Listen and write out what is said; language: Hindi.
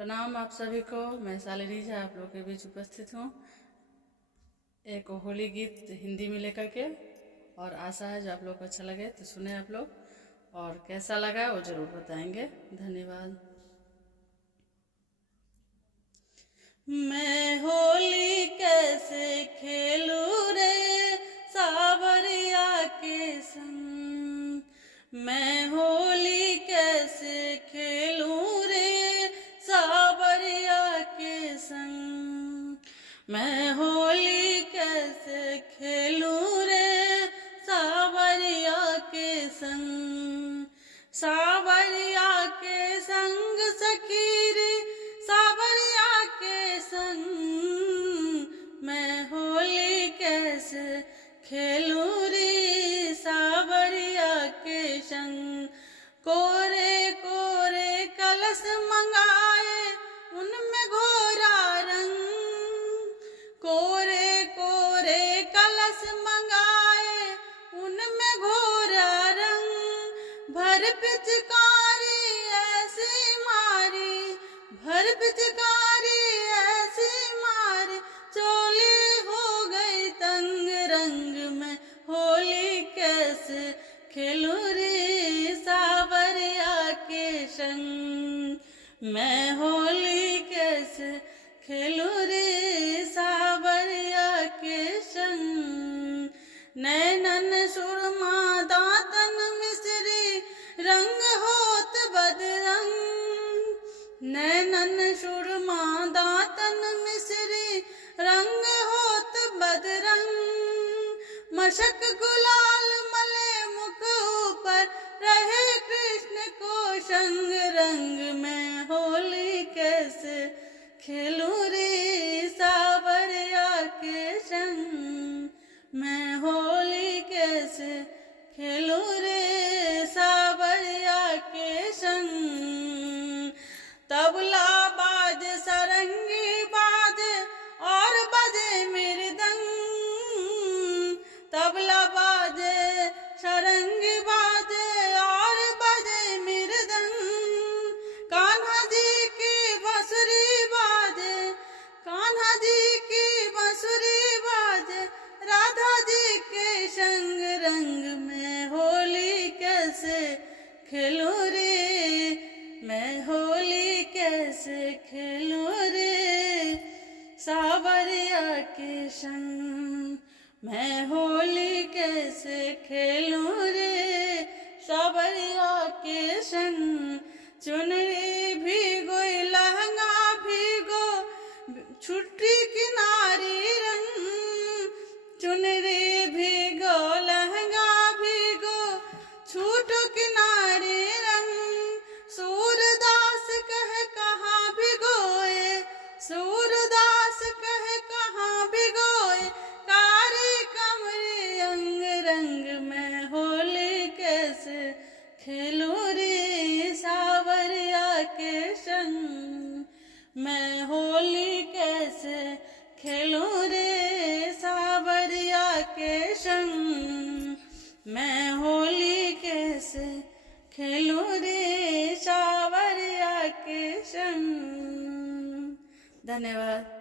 प्रणाम आप सभी को। मैं शालिनी झा आप लोगों के बीच उपस्थित हूँ एक होली गीत हिंदी में लेकर के, और आशा है जो आप लोग को अच्छा लगे तो सुने आप लोग, और कैसा लगा वो ज़रूर बताएंगे। धन्यवाद। मैं होली कैसे खेलूं रे सावरिया के संग, मैं होली कैसे खेलूं रे सावरिया के संग, मैं होली कैसे खेलूं रे सावरिया के संग, सावरिया के संग सखी रे सावरिया के संग, मैं होली कैसे खेलूं रे सावरिया के संग। कोरे कोरे कलश मंगाए उनमें घोरा रंग, कोरे कोरे कलश मंगाए उनमें घोरा रंग, भर पिचकारी ऐसी मारी, भर पिचकारी ऐसी मारी, चोली हो गई तंग रंग, में होली कैसे खेलूं रे सावरिया के संग, मैं होली कैसे खेलूं रे सावरिया के संग। नैनन सुरमा दांतन मिश्री रंग होत बदरंग, नैनन सुरमा दांतन मिश्री रंग होत बदरंग, मशक गुलाल मले मुख ऊपर रहे कृष्ण को संग रंग, में होली कैसे खेलूं रे सावरिया के संग, मैं होली कैसे खेलूं रे सावरिया के संग। तबला बाज सरंगी बाज और बजे मृदंग, तबला बाजे सरंगी बाजे और बजे मृदंग, कान्हा जी की बांसुरी बाजे, कान्हा जी की बांसुरी बाजे, राधा जी के संग रंग, में होली कैसे खेलूं रे, मैं होली कैसे खेलूं रे सावरिया के संग, मैं होली कैसे खेलूं रे सावरिया के संग। चुनरी भीगो लहंगा भीगो छुट्टी किनारी रंग, चुनरी भीगो लहंगा भीगो छूटो किनारी रंग, सूरदास कहे कहाँ भिगोए, सूरदास कहे कहाँ भिगोए, कारी कमरी अंग रंग, में होली कैसे खेलूं रे सावरिया के संग, मैं होली कैसे खेलूं रे सावरिया के संग, मैं होली कैसे खेलूं रे सावरिया के संग। धन्यवाद।